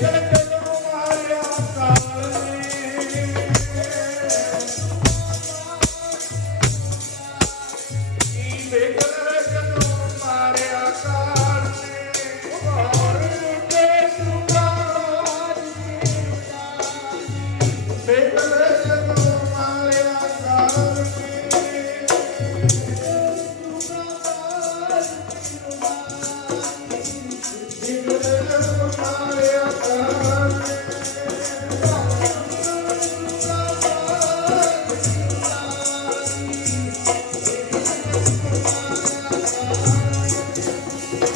Hey.